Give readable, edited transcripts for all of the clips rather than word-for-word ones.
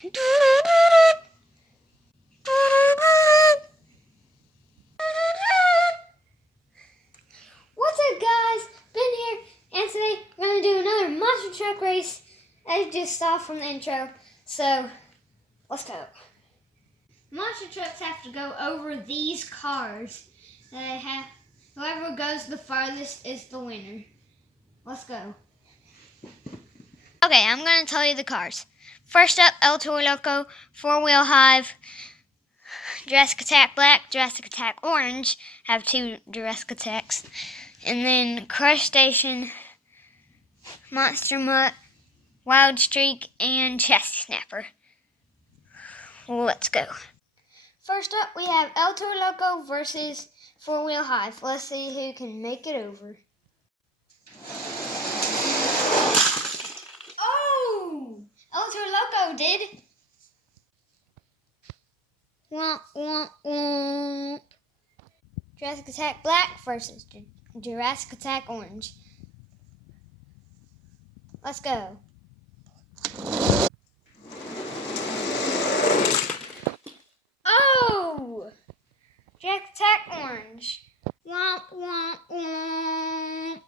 What's up, guys? Ben here, and today we're going to do another monster truck race. I just saw from the intro, so let's go. Monster trucks have to go over these cars. Whoever goes the farthest is the winner. Let's go. Okay, I'm going to tell you the cars. First up, El Toro Loco, 4-wheel hive, Jurassic Attack Black, Jurassic Attack Orange, have 2 Jurassic Attacks. And then Crush Station, Monster Mutt, Wild Streak, and Chassis Snapper. Let's go. First up, we have El Toro Loco versus 4-wheel hive. Let's see who can make it over. Oh! El Toro Loco did. Womp, womp, womp. Jurassic Attack Black versus Jurassic Attack Orange. Let's go. Oh! Jurassic Attack Orange. Womp, womp, womp.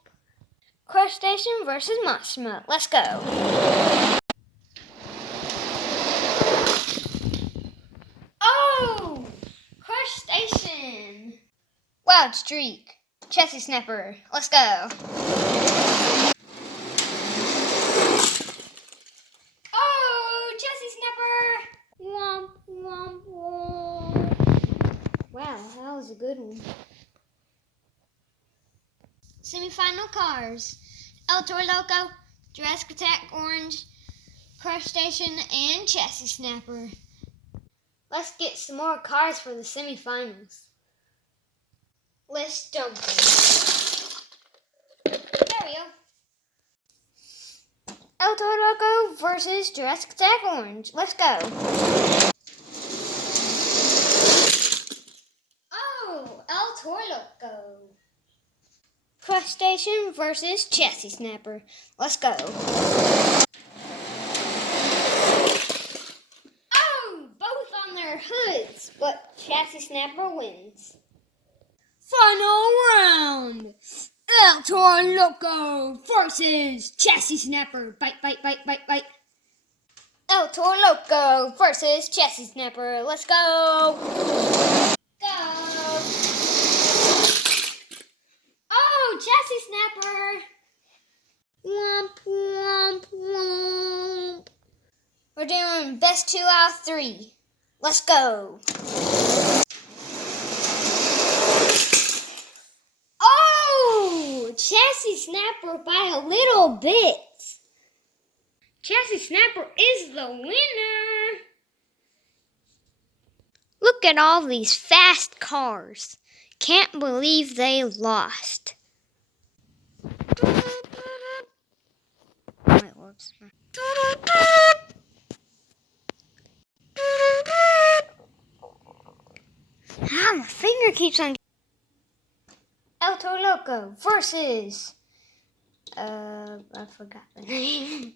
Crush Station versus Monster Mutt. Let's go. Oh! Crush Station. Wild Streak. Chassis Snapper. Let's go. Oh! Chassis Snapper. Womp, womp, womp. Wow, that was a good one. Semi-final cars. El Toro Loco, Jurassic Attack Orange, Crush Station, and Chassis Snapper. Let's get some more cars for the semi-finals. Let's jump in. There we go. El Toro Loco versus Jurassic Attack Orange. Let's go. Oh, El Toro Loco. Crush Station versus Chassis Snapper. Let's go. Oh, both on their hoods, but Chassis Snapper wins. Final round. El Toro Loco versus Chassis Snapper. Bite, bite, bite, bite, bite. El Toro Loco versus Chassis Snapper. Let's go. Go. Chassis Snapper. Womp, womp, womp. We're doing best 2 out of 3. Let's go. Oh! Chassis Snapper by a little bit. Chassis Snapper is the winner. Look at all these fast cars. Can't believe they lost. My finger keeps on. El Toro Loco versus I forgot the name.